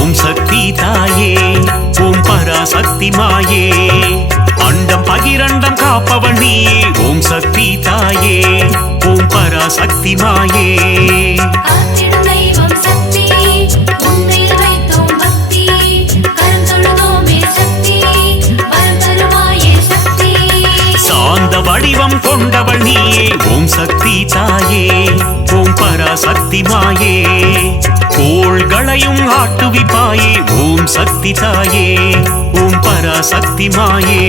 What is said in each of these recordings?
ஓம் சக்தி தாயே ஓம் பராசக்தி மாயே அண்டம் பகிரண்டம் காப்பவள் நீயே ஓம் சக்தி தாயே ஓம் பராசக்தி மாயே சாந்த வடிவம் கொண்டவள் நீயே ஓம் சக்தி தாயே ஓம் பராசக்தி மாயே கோள்களையும் ஆட்டுவிப்பாயே ஓம் சக்தி தாயே ஓம் பராசக்தி மாயே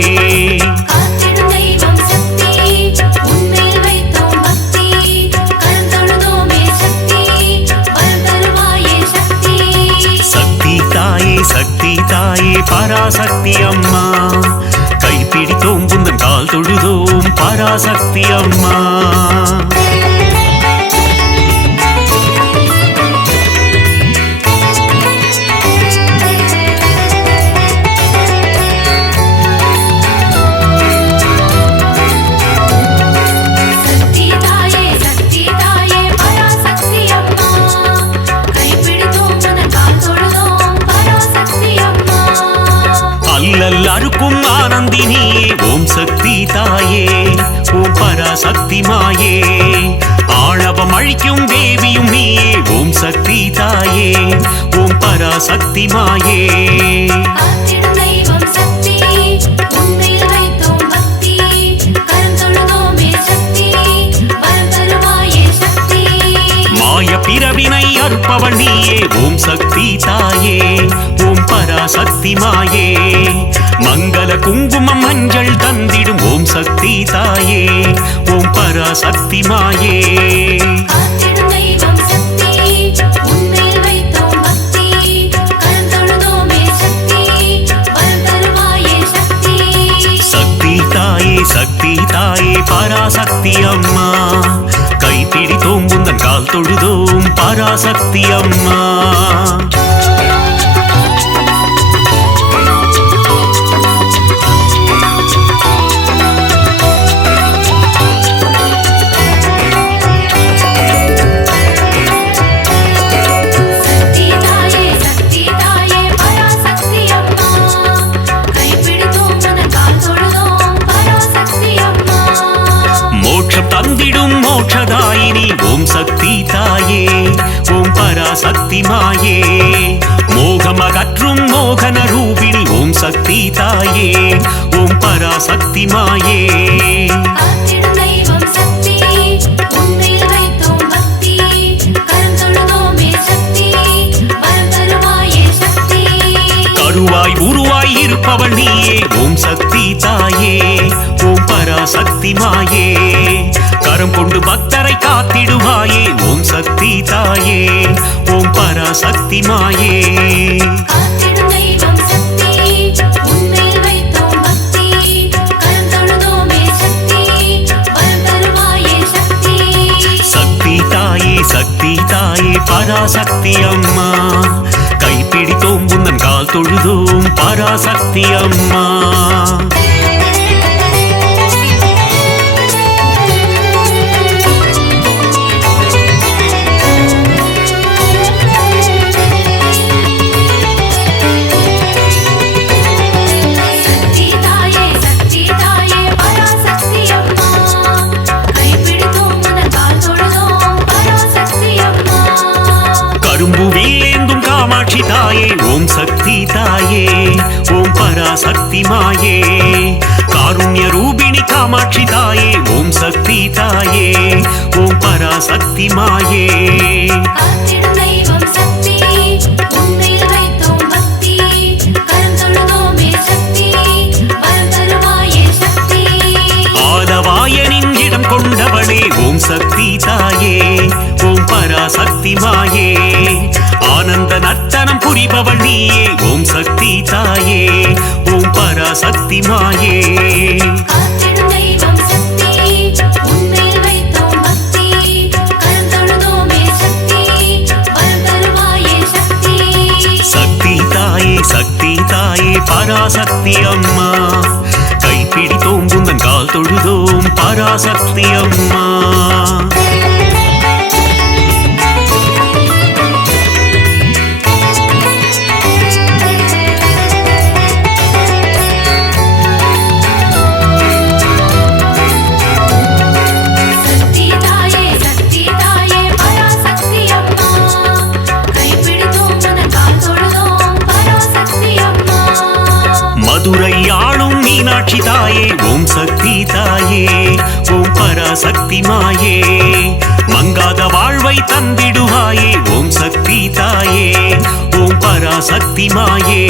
சக்தி தாயே சக்தி தாயே பராசக்தி அம்மா கைப்பிடித்தோம் புந்தன் கால் தொழுதோம் பராசக்தி அம்மா அருக்கும் ஆனந்தினியே ஓம் சக்தி தாயே ஓம் பராசக்தி மாயே ஆணவம் அழிக்கும் தேவியும் நீயே ஓம் சக்தி தாயே ஓம் பராசக்தி மாயே மாய பிறவினை அறுப்பவள் நீயே ஓம் சக்தி தாயே ஓம் பராசக்தி மாயே மங்கள குங்குமம் மஞ்சள் தந்திடும் ஓம் சக்தி தாயே ஓம் பராசக்தி மாயே சக்தி தாயே சக்தி தாயே பராசக்தி அம்மா கைப்பிடித்தோம் முந்தன் கால் தொழுதோம் பராசக்தி அம்மா தந்திடும் மோட்சதாயினி ஓம் சக்தி தாயே ஓம் பராசக்தி மாயே மோகமகற்றும் மோகன ரூபிணி ஓம் சக்தி தாயே ஓம் பராசக்தி மாயே கருவாய் உருவாய் இருப்பவள் நீயே ஓம் சக்தி தாயே ஓம் பராசக்தி மாயே கரம் கொண்டு பக்தரை காத்திடுவாயே ஓம் சக்தி தாயே ஓம் பராசக்தி மாயே சக்தி தாயே சக்தி தாயே பராசக்தி அம்மா கைப்பிடித்தோம் புந்தன் கால் தொழுதோம் பராசக்தி அம்மா காமாட்சி தாயே ஓம் சக்தி தாயே ஓம் பராசக்தி மாயே காருண்ய ரூபிணி காமாட்சி தாயே ஓம் சக்தி தாயே ஓம் பராசக்தி மாயே ஆலவாயனின் இடம் கொண்டவளே ஓம் சக்தி தாயே ஓம் பராசக்தி மாயே ஆனந்த நர்த்தனம் புரிபவள் நீயே ஓம் சக்தி தாயே ஓம் பராசக்தி மாயே சக்தி தாயே சக்தி தாயே பராசக்தி அம்மா கைப்பிடித்தோம் புந்தன் கால் தொழுதோம் பராசக்தி அம்மா மதுரை ஆளும் மீனாட்சி தாயே ஓம் சக்தி தாயே ஓம் பராசக்தி மாயே மங்காத வாழ்வை தந்திடுவாயே ஓம் சக்தி தாயே ஓம் பராசக்தி மாயே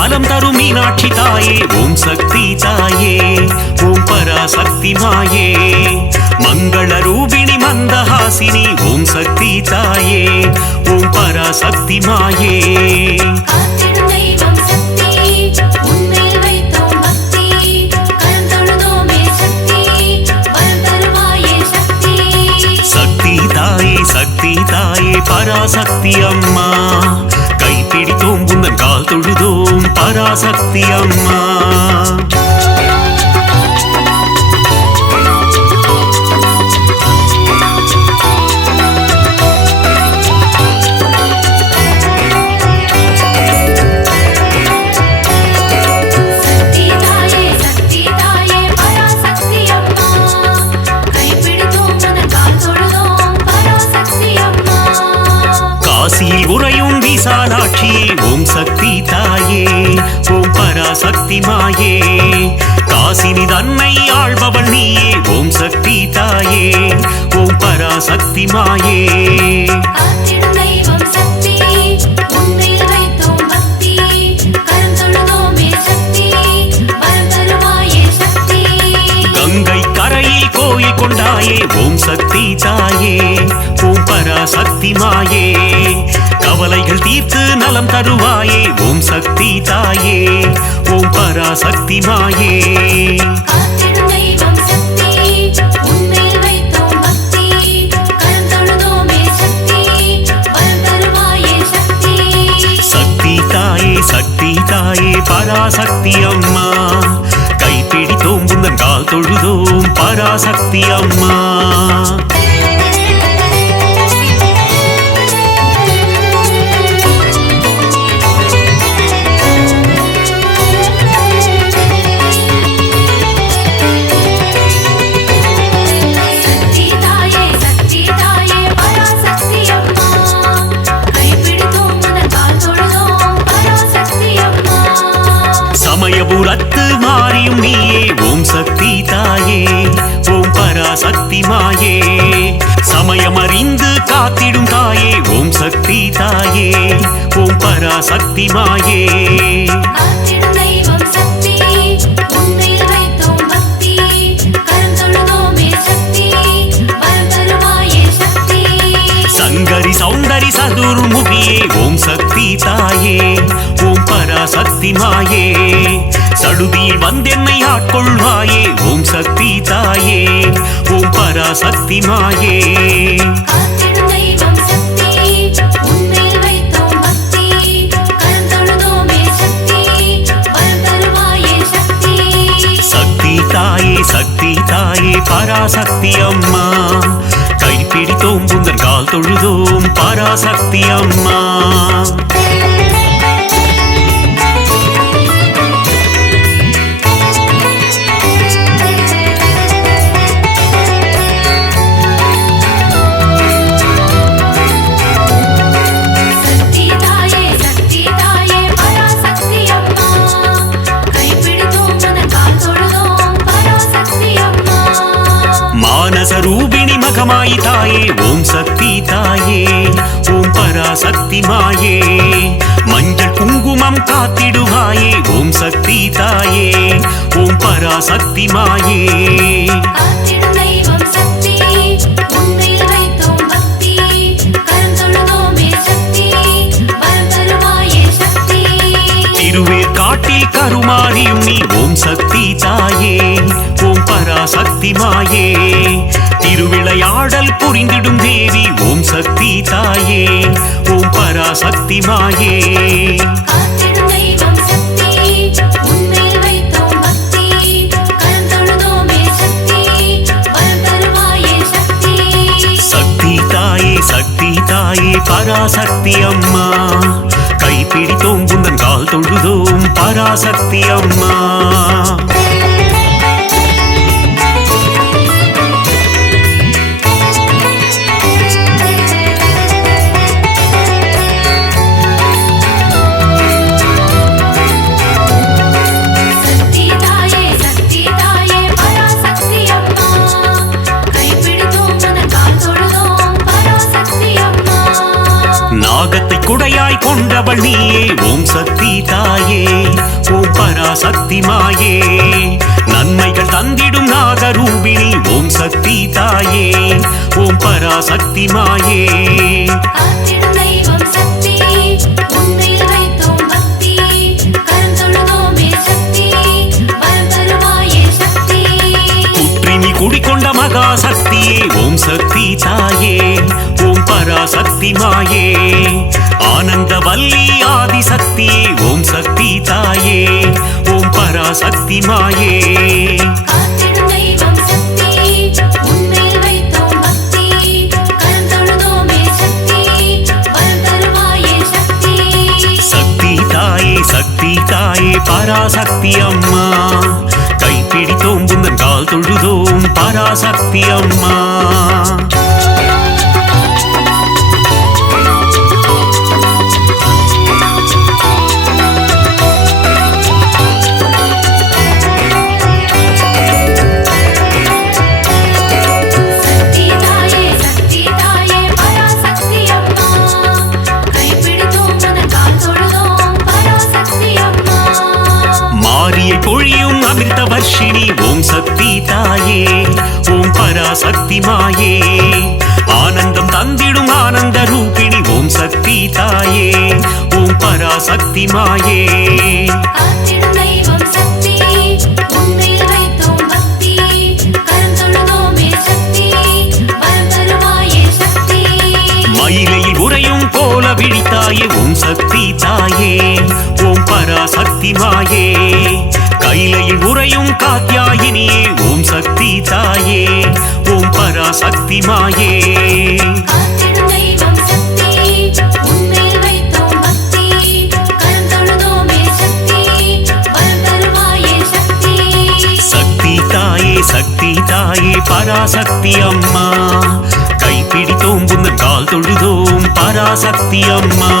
பலம் தரும் மீனாட்சி தாயே ஓம் சக்தி தாயே ஓம் பராசக்தி மாயே மங்கள ரூபிணி மந்தஹாசினி ஓம் சக்தி தாயே ஓம் பராசக்தி மாயே சக்தி தாயே சக்தி தாயே பராசக்தி அம்மா கைப்பிடித்தோம் உந்தன் கால் தொழுதோம் பராசக்தி அம்மா காசியில் உறையும் விசாலாட்சியே ஓம் சக்தி தாயே ஓம் பராசக்தி மாயே காசினி தன்னை ஆள்பவள் நீயே ஓம் சக்தி தாயே ஓம் பராசக்தி மாயே கங்கை கரையில் கோயில் கொண்டாயே ஓம் சக்தி தாயே ஓம் பராசக்தி மாயே கவலைகள் தீர்த்து நலம் தருவாயே ஓம் சக்தி தாயே ஓம் பராசக்தி மாயே சக்தி தாயே சக்தி தாயே பராசக்தி அம்மா கைப்பிடித்தோம் உந்தன் கால் தொழுதோம் பராசக்தி அம்மா சமயபுரத்து மாறியும் நீயே ஓம் சக்தி தாயே ஓம் பராசக்தி மாயே சமயமறிந்து காத்திடும் தாயே ஓம் சக்தி தாயே ஓம் பராசக்தி மாயே சங்கரி சௌந்தரி சதுர்முகியே ஓம் சக்தி தாயே ஓம் பராசக்தி மாயே சடுதியில் வந்தென்னை ஆட்கொள்வாயே ஓம் சக்தி தாயே ஓம் பராசக்தி மாயே சக்தி தாயே சக்தி தாயே பராசக்தி அம்மா கைப்பிடித்தோம் உந்தன் கால் தொழுதோம் பராசக்தி அம்மா ரூபிணி மகமாயி தாயே ஓம் சக்தி தாயே ஓம் பராசக்தி மாயே மஞ்சள் குங்குமம் காத்திடுவாயே ஓம் சக்தி தாயே ஓம் பராசக்தி மாயே திருவேற்காட்டில் கருமாரியும் நீ ஓம் சக்தி தாயே ஓம் பராசக்தி மாயே திருவிளையாடல் புரிந்திடும் தேவி ஓம் சக்தி தாயே ஓம் பராசக்தி மாயே சக்தி தாயே சக்தி தாயே பராசக்தி அம்மா கைப்பிடித்தோம் உந்தன் கால் தொழுதோம் பராசக்தி அம்மா குடிகொண்டவள் நீயே ஓம் சக்தி தாயே ஓம் பராசக்தி மாயே நன்மைகள் தந்திடும் நாகரூபிணி ஓம் சக்தி தாயே ஓம் பராசக்தி மாயே குடிகொண்ட மகாசக்தியே ஓம் சக்தி தாயே ஓம் பராசக்தி மாயே ஆனந்த வல்லி ஆதிசக்தியே ஓம் சக்தி தாயே ஓம் பராசக்தி மாயே சக்தி தாயே சக்தி தாயே பராசக்தி அம்மா கைப்பிடித்தோம் புந்தன் கால் தொழுதோம் பராசக்தி அம்மா பொழியும் அமிர்த வர்ஷினி ஓம் சக்தி தாயே ஓம் பராசக்தி மாயே ஆனந்தம் தந்திடும் ஆனந்த ரூபிணி ஓம் சக்தி தாயே ஓம் பராசக்தி மாயே மயிலையில் உறையும் போல விழித்தாயே ஓம் சக்தி தாயே ஓம் பராசக்தி மாயே கைலையில் உறையும் காத்யாயினியே ஓம் சக்தி தாயே ஓம் பராசக்தி மாயே சக்தி தாயே சக்தி தாயே பராசக்தி அம்மா கைப்பிடித்தோம் புந்தன் கால் தொழுதோம் பராசக்தி அம்மா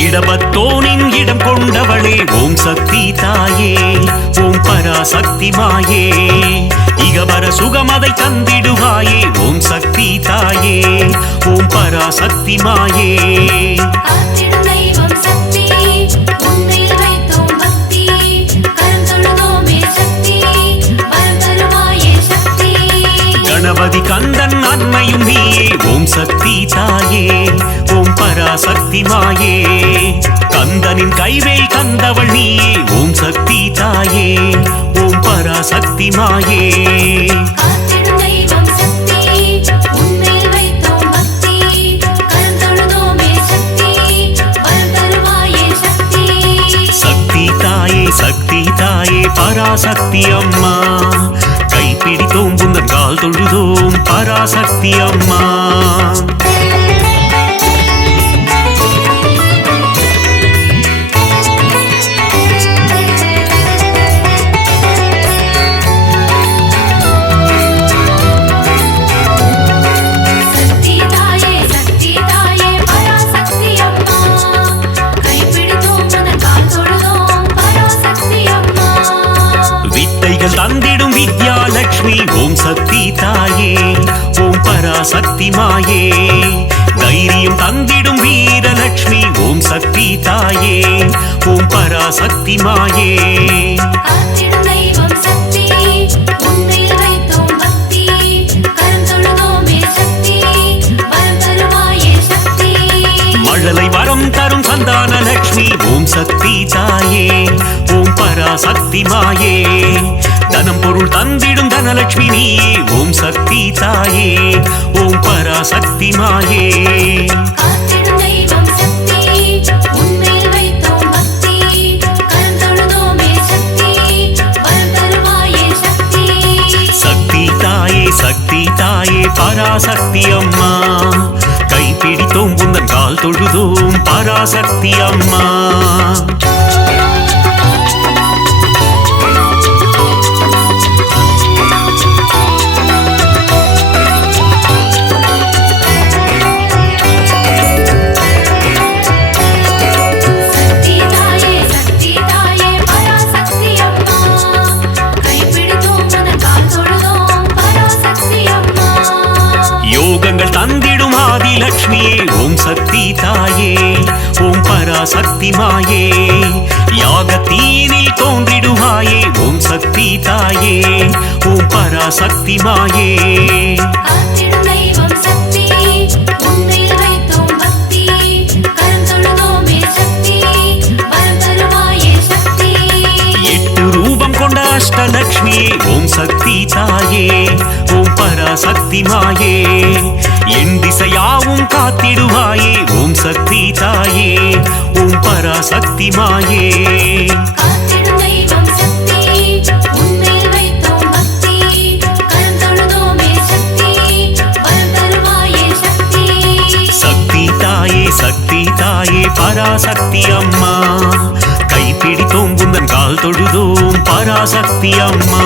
இடபத்தோனின் இடம் கொண்டவளே ஓம் சக்தி தாயே ஓம் பராசக்தி மாயே இகவர சுகமதை தந்திடுவாயே ஓம் சக்தி தாயே ஓம் பராசக்தி மாயே கணபதி கந்தன் அன்னையும் நீயே ஓம் சக்தி தாயே ஓம் பராசக்தி மாயே கந்தனின் கைவேல் கந்தவள் நீயே ஓம் சக்தி தாயே ஓம் பராசக்தி மாயே சக்தி தாயே சக்தி தாயே பராசக்தி அம்மா கைப்பிடித்தோம் புந்தன் கால் தொழுதோம் பராசக்தி அம்மா தந்திடும் வித்யாலட்சுமி ஓம் சக்தி தாயே ஓம் பராசக்தி மாயே தைரியம் தந்திடும் வீரலட்சுமி ஓம் சக்தி தாயே ஓம் பராசக்தி மாயே மழலை வரம் தரும் சந்தான லட்சுமி ஓம் சக்தி தாயே ஓம் பராசக்தி மாயே தனம் பொருள் தந்திடும் தனலட்சுமி நீயே ஓம் சக்தி தாயே ஓம் பராசக்தி மாயே சக்தி தாயே சக்தி தாயே பராசக்தி அம்மா கைப்பிடித்தோம் புந்தன் கால் தொழுதோம் பராசக்தி அம்மா ஓம் சக்தி தாயே ஓம் பராசக்தி மாயே யாகத்தீனில் தோன்றிடுவாயே ஓம் சக்தி தாயே ஓம் பராசக்தி மாயே அஷ்டலக்ஷ்மியே ஓம் சக்தி தாயே ஓம் பராசக்தி மாயே என் திசையாவும் காத்திடுவாயே ஓம் சக்தி தாயே ஓம் பராசக்தி மாயே சக்தி தாயே சக்தி தாயே பராசக்தி அம்மா கைப்பிடித்தோம் குந்தன் கால் தொழுதோம் பராசக்தி அம்மா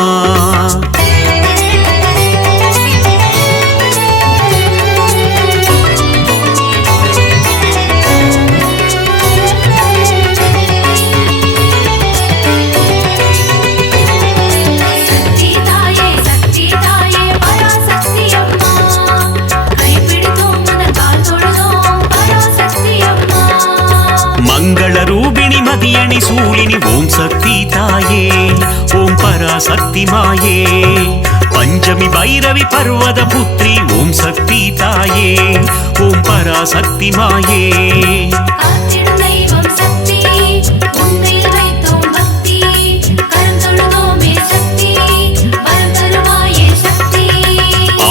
மங்கள ரூபிணி மதியணி சூலினி ஓம் சக்தி தாயே ஓம் பராசக்தி மாயே பஞ்சமி பைரவி பர்வத புத்ரி ஓம் சக்தி தாயே ஓம் பராசக்தி மாயே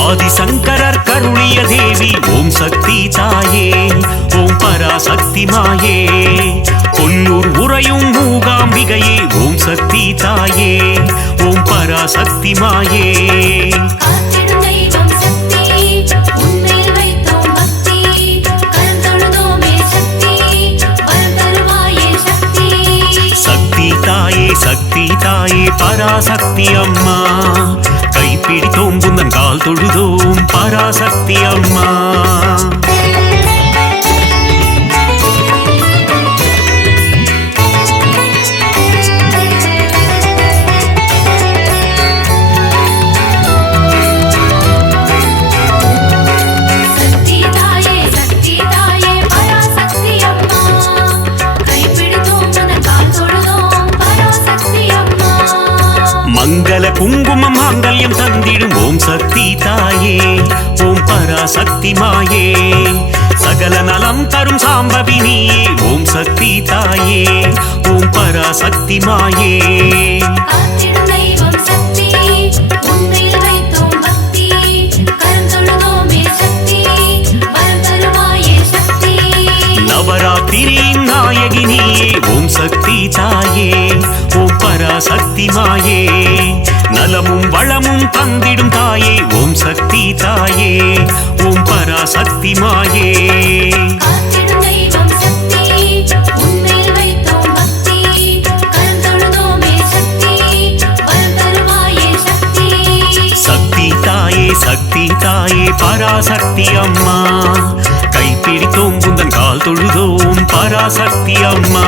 ஆதிசங்கரர் கருணிய தேவி ஓம் சக்தி தாயே ஓம் பராசக்தி மாயே கொல்லூர் உறையும் மூகாம்பிகையே ஓம் சக்தி தாயே ஓம் பராசக்தி மாயே சக்தி தாயே சக்தி தாயே பராசக்தி அம்மா கைப்பிடித்தோம் குந்தன் கால் தொழுதோம் பராசக்தி அம்மா மங்கள குங்குமம் மாங்கல்யம் தந்திடும் ஓம் சக்தி தாயே ஓம் பராசக்தி மாயே சகல நலம் தரும் சாம்பவி நீயே ஓம் சக்தி தாயே ஓம் பராசக்தி மாயே நவராத்திரியின் நாயகி நீயே ஓம் சக்தி தாயே ஓம் பராசக்தி மாயே நலமும் வளமும் தந்திடும் தாயே ஓம் சக்தி தாயே ஓம் பராசக்தி மாயே சக்தி தாயே சக்தி தாயே பராசக்தி அம்மா கைப்பிடித்தோம் குந்தன் கால் தொழுதோம் பராசக்தி அம்மா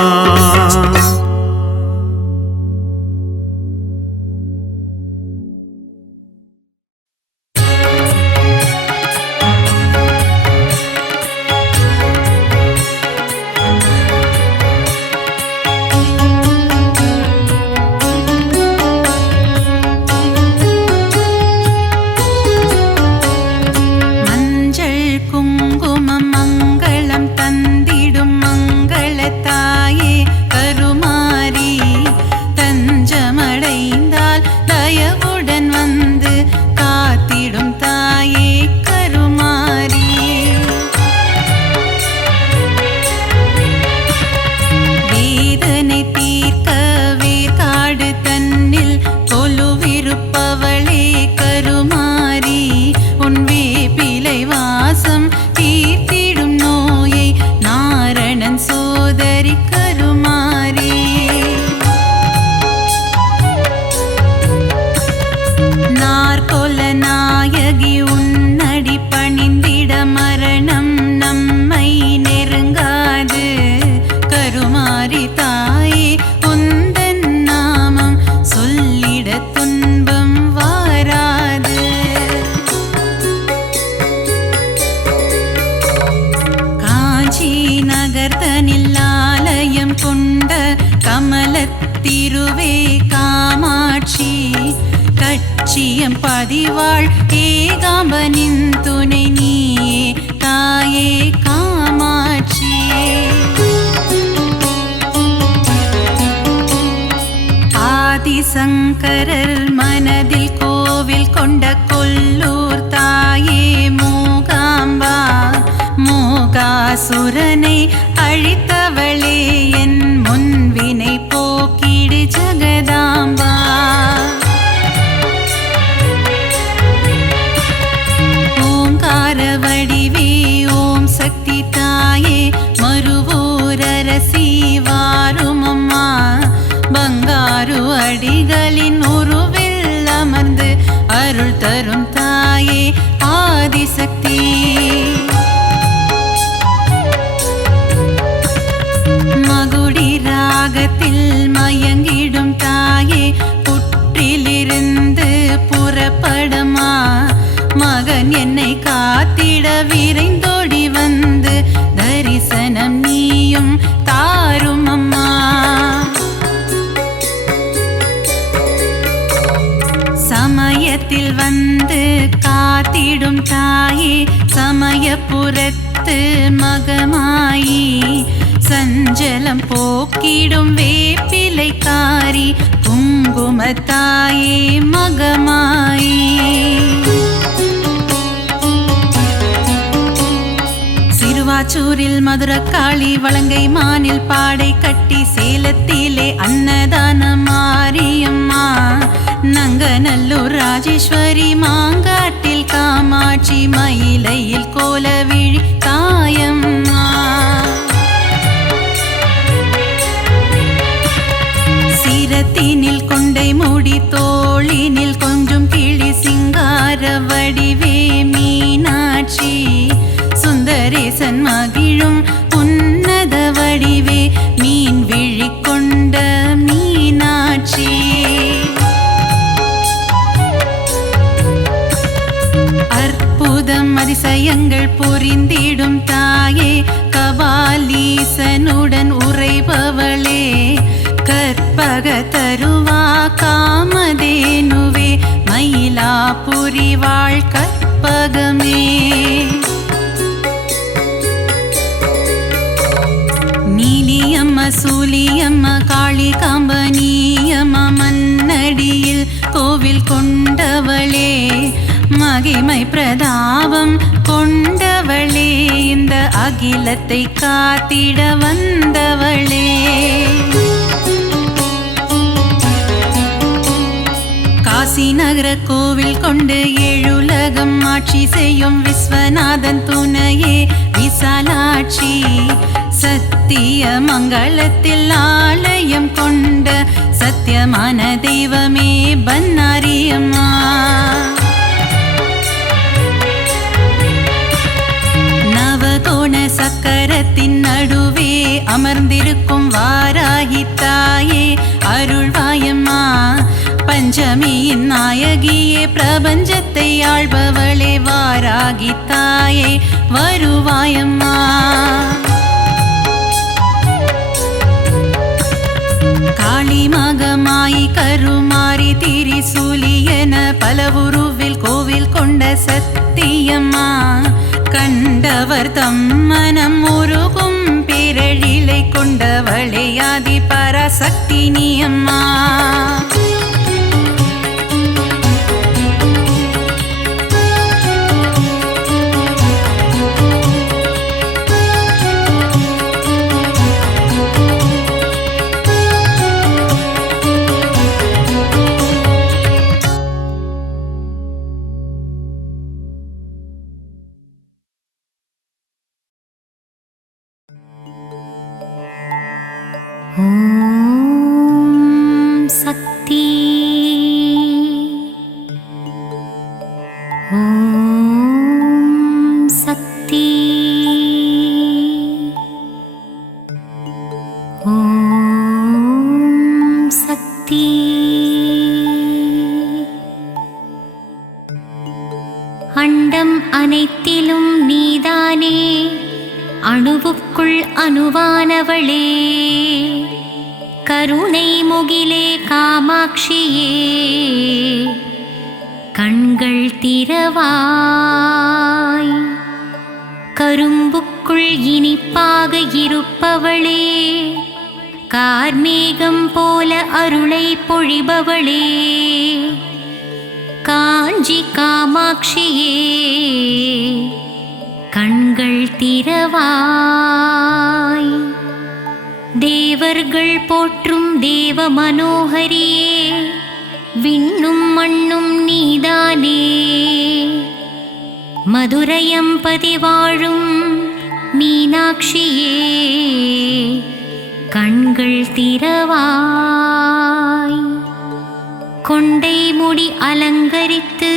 குங்குமம் மங்களம் தந்திடும் மங்கள தாயே கருமா சுடர்தனில் ஆலயம் கொண்ட கமலத்திருவே காமாட்சி கட்சியம் பதிவாள் ஏகாம்பனின் துணை நீயே தாயே காமாட்சியே. ஆதிசங்கரர் மனதில் கோவில் கொண்ட கொல்லூர் தாயே மூகாம்பா மூகாசுரனை அழித்தவளே என் முன்வினை போக்கிடு ஜகதாம்பா. ஓங்கார வடிவே ஓம் சக்தி தாயே மறுவூரரசி வாருமம்மா பங்காரு அடிகளின் உருவில் அமர்ந்து அருள் தரும் தாயே ஆதிசக்தி. மகுடி ராகத்தில் மயங்கிடும் தாயே புற்றிலிருந்து புறப்படமா மகன் என்னை காத்திட விரைந்தோடி வந்து தரிசனம் நீயும் தாரும் அம்மா. சமயத்தில் வந்து காத்திடும் தாயே சமயபுரத்து மகமாயி சஞ்சலம் போக்கிடும் வேப்பிலைக்காரி குங்குமத்தாயே மகமாயி. சிறுவாச்சூரில் மதுரக்காளி வலங்கை மானில் பாடை கட்டி சேலத்திலே அன்னதான மாரியம்மா நங்கநல்லூர் ராஜேஸ்வரி மாங்காட்டில் காமாட்சி மயிலையில் கோலவிழி தாயம்மா. சிரத்தினில் கொண்டை மூடி தோளினில் கொஞ்சம் கிளி சிங்கார வடிவே மீனாட்சி சுந்தரேசன் மகிழும் உன்னத வடிவே மீன் விழி கொண்ட மீனாட்சி. அற்புதம் அதிசயங்கள் புரிந்திடும் தாயே கபாலீசனுடன் உறைபவளே கற்பக தருவா காமதேனுவே மயிலாபுரி வாழ் கற்பகமே. நீலியம்ம சூலியம்ம காளிகாம்பனியம்ம மன்னடியில் கோவில் கொண்டவளே மகிமை பிரதாபம் கொண்டவளே இந்த அகிலத்தை காத்திட வந்தவளே. காசி நகர கோவில் கொண்டு ஏழுலகம் ஆட்சி செய்யும் விஸ்வநாதன் துணையே விசாலாட்சி சத்திய மங்களத்தில் ஆலயம் கொண்ட சத்தியமான தெய்வமே பன்னாரியம்மா. நவகோண சக்கரத்தின் நடுவே அமர்ந்திருக்கும் வாராகி தாயே அருள்வாயம்மா பஞ்சமியின் நாயகியே பிரபஞ்சத்தை ஆள்பவளே வாராகி தாயே வருவாயம்மா. காளி மகமாயி கருமாரி திரிசூலியன பலவுருவில் கோவில் கொண்ட சத்தியம்மா கண்டவர் தம் மனம் உருகும் பிறழிலை கொண்டவளே ஆதி பராசக்தி நீ அம்மா. ஓம் சக்தி ஓம் சக்தி ஓம் சக்தி. அண்டம் அனைத்திலும் நீதானே அணுவுக்குள் அணுவானவளே, கருணை முகிலே காமாட்சியே, கண்கள் திறவாய். கரும்புக்குள் இனிப்பாக இருப்பவளே, கார்மேகம் போல அருளை பொழிபவளே, காஞ்சி காமாட்சியே, கண்கள் திறவாய். தேவர்கள் போற்றும் தேவ மனோகரியே, விண்ணும் மண்ணும் நீதானே, மதுரையம்பதி வாழும் மீனாட்சியே, கண்கள் திறவாய். கொண்டை முடி அலங்கரித்து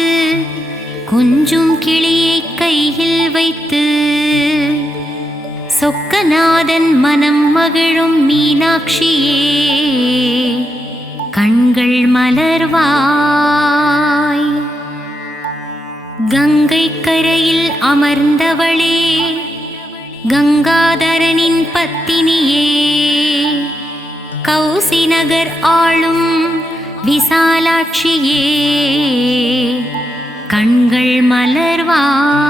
கொஞ்சும் கிளியை கையில் வைத்து சொக்கநாதன் மனம் மகிழும் மீனாட்சியே, கண்கள் மலர்வாய். கங்கை கரையில் அமர்ந்தவளே, கங்காதரனின் பத்தினியே, கௌசி நகர் ஆளும் விசாலாட்சியே, கண்கள் மலர்வாய்.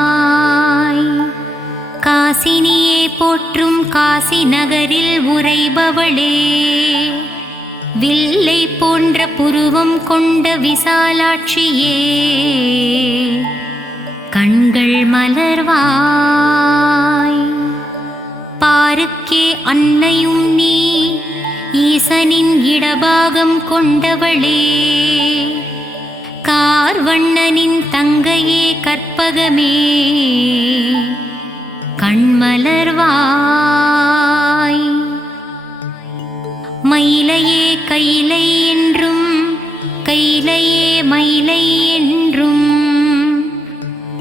காசினியே போற்றும் காசி நகரில் உறைபவளே, வில்லை போன்ற புருவம் கொண்ட விசாலாட்சியே, கண்கள் மலர்வாய். பாருக்கே அன்னையும் நீ, ஈசனின் இடபாகம் கொண்டவளே, கார்வண்ணனின் தங்கையே கற்பகமே, கண்மலர்வாய். மயிலையே கைலை என்றும், கைலையே மயிலை என்றும்,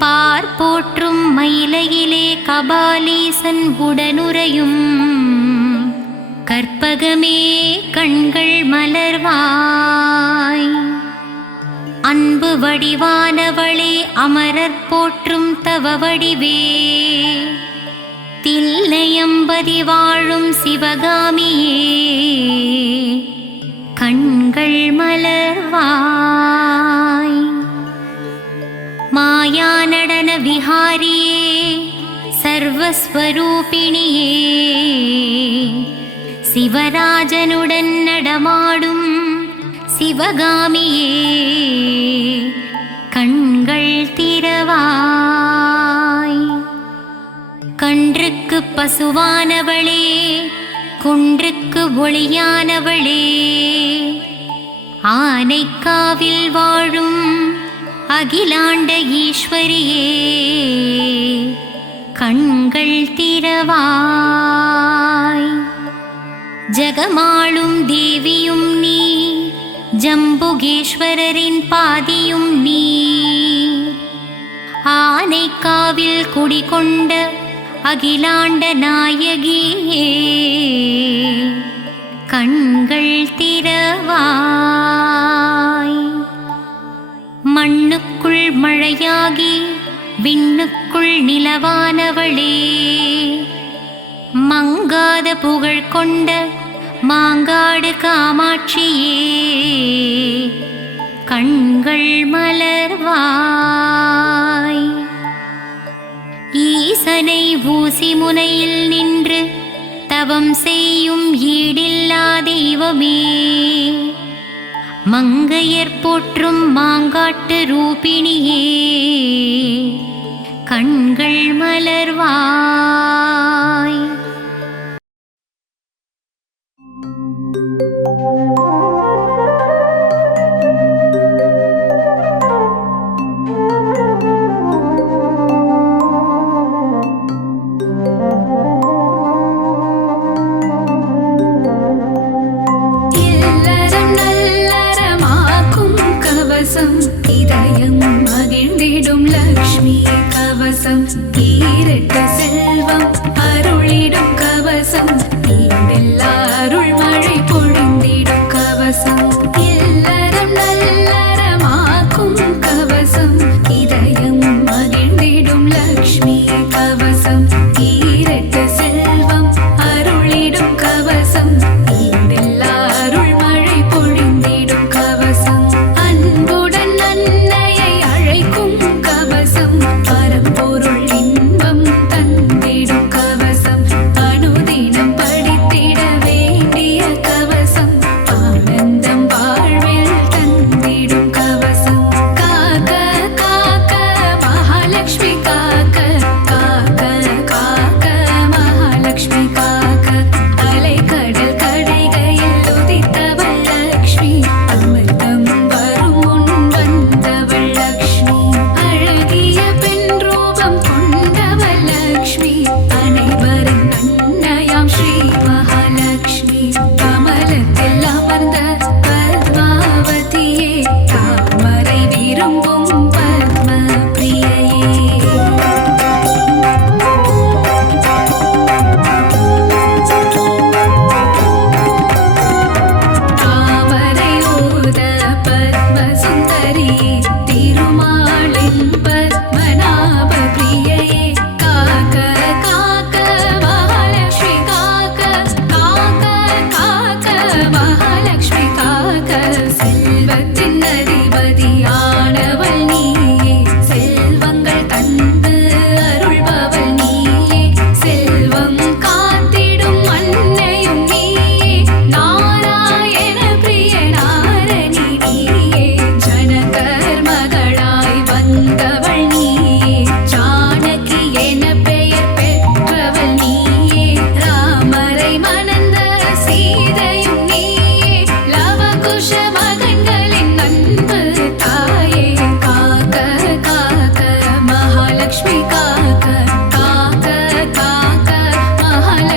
பார் போற்றும் மயிலையிலே கபாலீசன் உடனுறையும், கற்பகமே கண்கள் மலர்வாய். அன்பு வடிவானவளே, அமரர் போற்றும் தவ வடிவே, தில்லையம்பதி வாழும் சிவகாமியே, கண்கள் மலர்வாய். மாயா நடன விஹாரியே, சர்வஸ்வரூபிணியே, சிவராஜனுடன் நடமாடும் சிவகாமியே, கண்கள் திறவாய். கன்றுக்கு பசுவானவளே, குன்றுக்கு ஒளியானவளே, ஆனைக்காவில் வாழும் அகிலாண்ட ஈஸ்வரியே, கண்கள் திறவாய். ஜகமாளும் தேவியும் நீ, ஜம்புகேஸ்வரரின் பாதியும் நீ, ஆனைக்காவில் குடிகொண்ட அகிலாண்ட நாயகியே, கண்கள் திறவாய். மண்ணுக்குள் மழையாகி விண்ணுக்குள் நிலவானவளே, மங்காத புகழ் கொண்ட மாங்காடு காமாட்சியே, கண்கள் மலர்வாய். ஈசனை ஊசி முனையில் நின்று தவம் செய்யும் ஈடில்லா தெய்வமே, மங்கையர் போற்றும் மாங்காட்டு ரூபிணியே, கண்கள் மலர்வாய். இதயம் மகிழ்ந்திடும் லக்ஷ்மி கவசம், ஈரட்ட செல்வம் அருளிடும் கவசம், தீண்டெல்லா அருள் மழை பொழிந்திடும் கவசம், இல்லறம் நல்லறமாக்கும் கவசம், இதயம் மகிழ்ந்திடும் லக்ஷ்மி கவசம், ஈரட்ட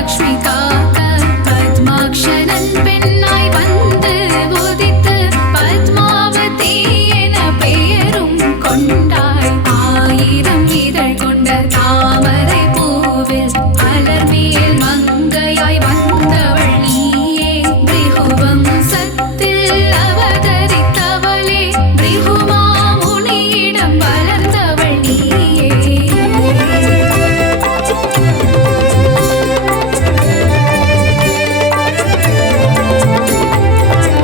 மகாலட்சுமி காக்க பத்மாக்ஷரன் பெண்ணாய் வந்து உதித்து பத்மாவதி என பெயரும் கொண்டாய். 1000 இதழ் கொண்ட தாமரை பூவில் அலர்மேல் மங்கையாய் வந்தவள் நீயே. பிருகுவம்சத்தில் அவதரித்தவளே, பிருகுமாமுனியிடம் வளர்ந்தவள் நீயே.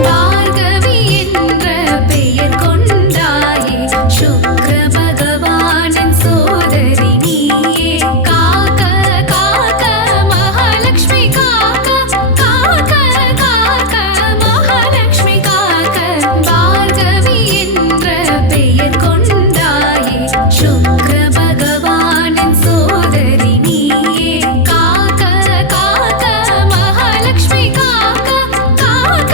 பார்கவி என்ற பெயர் கொண்டாயே, சுக்ர பகவானின் சோதரி நீயே. காக்க காக்க மகாலட்சுமி காக்க, காக்க காக்க மகாலட்சுமி காக்க. பார்கவி என்ற பெயர் கொண்டாயே, சுக்ர பகவானின் சோதரி நீயே. காக்க காக்க மகாலட்சுமி காக்க, காக்க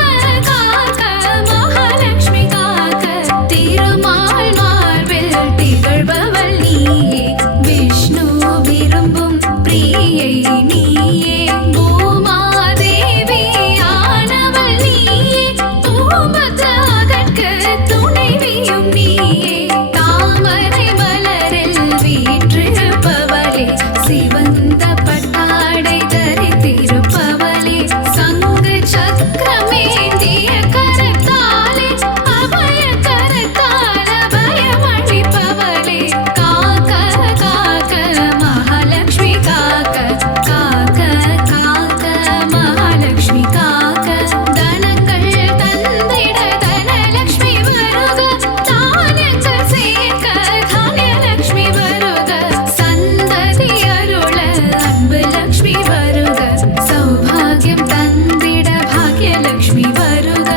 காக்க மகாலட்சுமி காக்க. திருமால் மார்பில் திகழ்பவள் நீயே, விஷ்ணு விரும்பும் பிரியை நீயே. பூமாதேவி ஆனவள் நீயே, பூமத்தாகற்கு துணைவியும் நீயே. தாமரை மலரில் வீற்றிருப்பவளே, சிவந்த பட்டாடை தரித்திருப்பவளே. சங்கு சக்கரமேந்திய கரத்தாலே, அபய கரத்தால் அபயமளிப்பவளே. காக்க காக்க மகாலட்சுமி காக்க, காக்க காக்க மகாலட்சுமி காக்க. தனங்கள் தந்திட தனலட்சுமி வருக, தானியங்கள் சேர்க்க தானியலட்சுமி வருக. சந்ததி அருள அன்பு லட்சுமி வருக, சௌபாகியம் தந்திட பாக்யலட்சுமி வருக.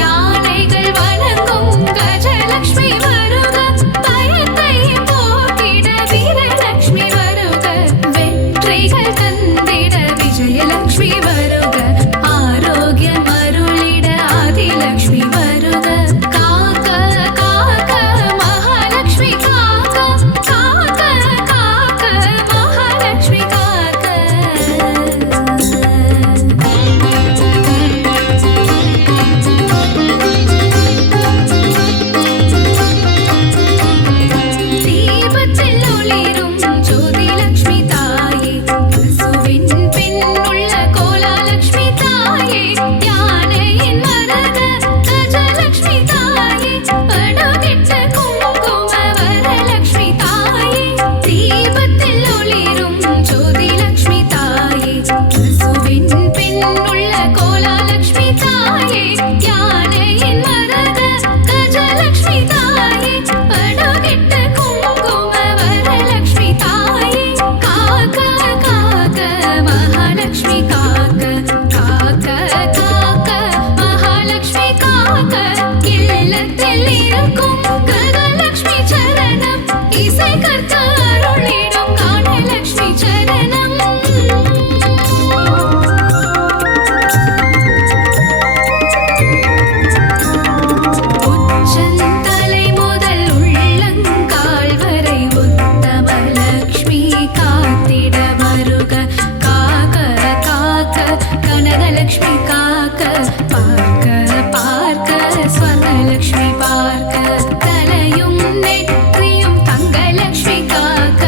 யானைகள் வணங்கும் கஜலட்சுமி வருக, பயத்தை போக்கிட வீரலட்சுமி வருக. வெற்றிகள் தந்திட விஜயலட்சுமி வருக, ஆரோக்கியம் அருளிட ஆதிலட்சுமி வருக. காக்க காக்க மகாலட்சுமி காக்க, காக்க காக்க மகாலட்சுமி காக்க. தீபத்தில் ஒளிரும் ஜோதிலட்சுமி தாயே, பசுவின் பின் உள்ள கோலாலட்சுமி தாயே. யானையின் மரத கஜலட்சுமி தாயே, படுகிட்ட குங்கும வரலட்சுமி தாயே. தீபத்தில் ஒளிரும் ஜோதிலட்சுமி தாயே, பசுவின் பின் உள்ள கோலாலட்சுமி தாயே. யானையின் மரத கஜலட்சுமி தாயே, படுகிட்ட குங்கும வரலட்சுமி தாயே. காக்க காக்க மகாலட்சுமி காக்க, காக்க காக்க மகாலட்சுமி காக்க. இல்லத்தில் இருக்கும் கனலட்சுமி சரணம், இசை கற்க அருளிடும் கானலட்சுமி சரணம். உச்சந்தலை முதல் உள்ளங்கால் வரை உத்தமலட்சுமி காத்திட வருக. காக்க காக்க கனகலட்சுமி காக்க, பார்க்க பார்க்க ஸ்வர்ணலட்சுமி பார்க்க. தலையும் நெற்றியும் தங்கலட்சுமி காக்க,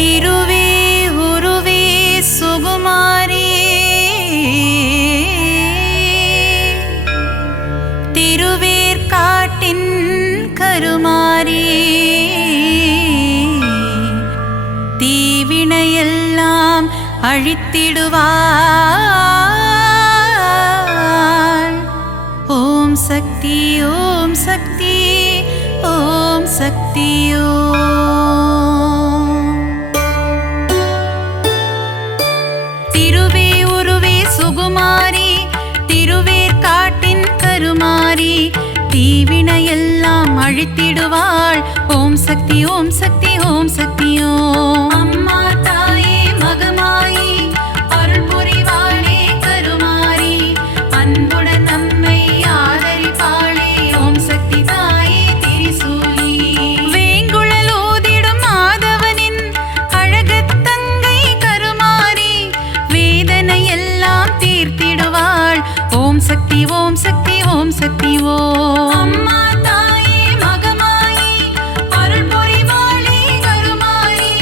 திருவே உருவே சுகுமாரி திருவேற்காட்டின் கருமாரி தீவினையெல்லாம் அழித்திடுவாள். ஓம் சக்தி ஓம் சக்தி ஓம் சக்தி ஓம். திருவே உருவே சுகுமாரி திருவேற்காட்டின் கருமாரி தீவினையெல்லாம் அழித்திடுவாள். ஓம் சக்தி ஓம் சக்தி ஓம் சக்தி ஓம். அம்மா தாயே மகமாயி அருள் புரிவாளே கருமாரி அன்புடன் நம்மை ஆதரிப்பாளே. ஓம் சக்தி தாயே திரிசூலி வேங்குழல் ஊதிடும் மாதவனின் அழகத்தங்கை கருமாரி வேதனை எல்லாம் தீர்த்திடுவாள். ஓம் சக்தி ஓம் சக்தி ஓம் சக்தி ஓம். அம்மா தாயே மகமாயி அருள் புரிவாளே கருமாரி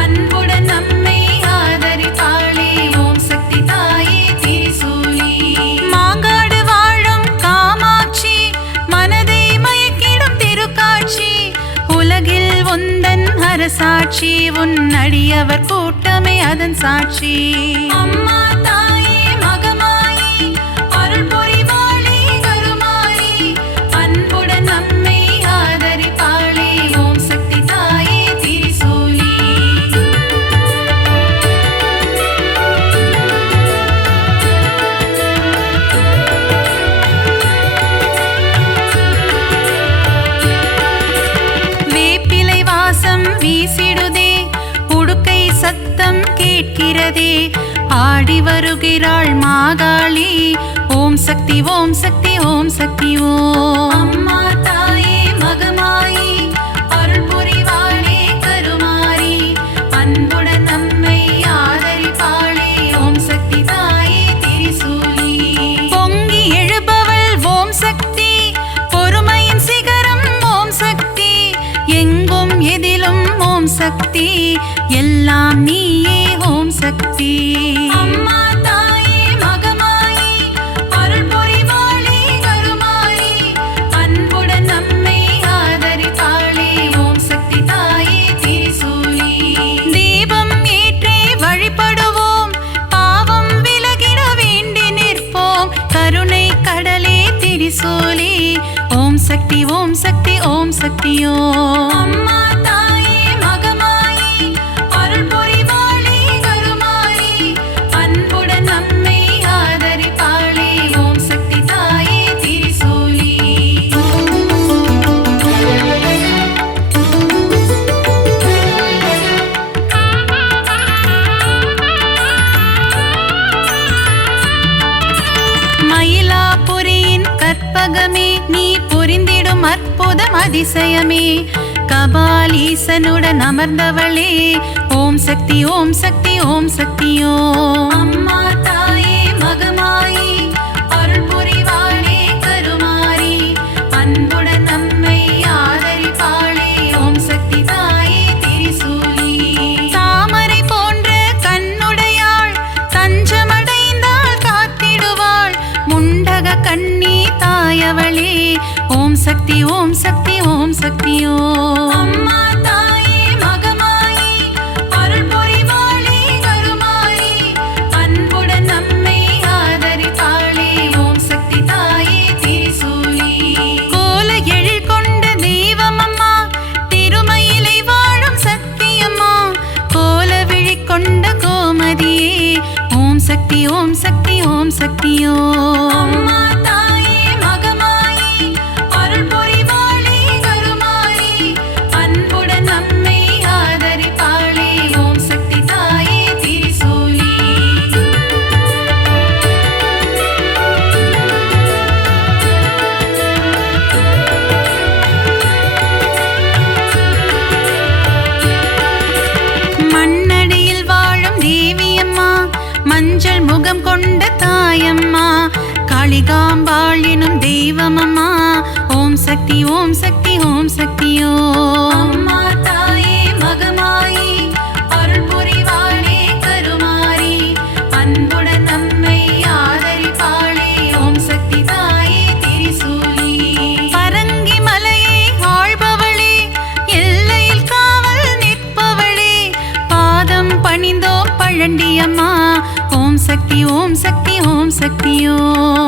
அன்புடன் நம்மை ஆதரிப்பாளே. ஓம் சக்தி தாயே திரிசூலி மாங்காடு வாழும் காமாட்சி மனதை மயக்கிடும் திருக்காட்சி உலகில் உந்தன் அரசாட்சி உன் அடியவர் கூட்டமே அதன் சாட்சி. அம்மா தாயே மகமாயி அருள் புரிவாளே கருமாரி அன்புடன் நம்மை ஆதரிப்பாளே. ஓம் சக்தி தாயே திரிசூலி வேப்பிலை வாசம் வீசிடுதே உடுக்கை சத்தம் கேட்கிறதே ஆடி வருகிறாள் மாகாளி. ஓம் சக்தி ஓம் சக்தி ஓம் சக்தி ஓம். அம்மா தாயே மகமாயி அருள் புரிவாளே கருமாரி அன்புடன் நம்மை ஆதரிப்பாளே. ஓம் சக்தி தாயே திரிசூலி பொங்கி எழுபவள் ஓம் சக்தி பொறுமையின் சிகரம் ஓம் சக்தி எங்கும் எதிலும் ஓம் சக்தி எல்லாம் நீயே ஓம் சக்தி. அம்மா தாயே மகமாயி அருள் புரிவாளே கருமாரி அன்புடன் நம்மை ஆதரிப்பாளே. ஓம் சக்தி தாயே திரிசூலி தீபம் ஏற்றி வழிபடுவோம் பாவம் விலகிட வேண்டி நிற்போம் கருணை கடலே திரிசூலி. ஓம் சக்தி ஓம் சக்தி ஓம் சக்தி ஓம். அம்மா தாயே மகமாயி அருள் புரிவாளே கருமாரி அன்புடன் நம்மை ஆதரிப்பாளே. ஓம் சக்தி தாயே திரிசூலி மயிலாபுரியின் கற்பகமே நீ புரிந்திடும் அற்புதம் அதிசயமே கபாலீசனுடன் அமர்ந்தவளே. ஓம் சக்தி ஓம் சக்தி ஓம் சக்தி ஓம். அம்மா தாயே மகமாயி அருள் புரிவாளே கருமாரி அன்புடன் நம்மை ஆதரிப்பாளே. ஓம் சக்தி தாயே திரிசூலி தாமரை போன்ற கண்ணுடையாள் தஞ்சமடைந்தாள் காத்திடுவாள் முண்டக கண்ணி தாயவளே. ஓம் சக்தி ஓம் சக்தி ஓம் சக்தி ஓம். அம்மா தாயே மகமாயி அருள் புரிவாளே கருமாரி அன்புடன் நம்மை ஆதரிப்பாளே. ஓம் சக்தி தாயே திரிசூலி கோல எழில் கொண்ட தெய்வமம்மா திருமயிலை வாழும் சக்தியம்மா கோல விழி கொண்ட கோமதியே. ஓம் சக்தி ஓம் சக்தி ஓம் சக்தி ஓம். அம்மா தாயே மகமாயி அருள் புரிவாளே கருமாரி அன்புடன் நம்மை ஆதரிப்பாளே. ஓம் சக்தி தாயே திரிசூலி மண்ணடியில் வாழும் தேவியம்மா மஞ்சள் முகம் கொண்ட தாயம்மா காளிகாம்பாள் எனும் தெய்வமம்மா. ஓம் சக்தி ஓம் சக்தி ஓம் சக்தி ஓம். அம்மா தாயே மகமாயி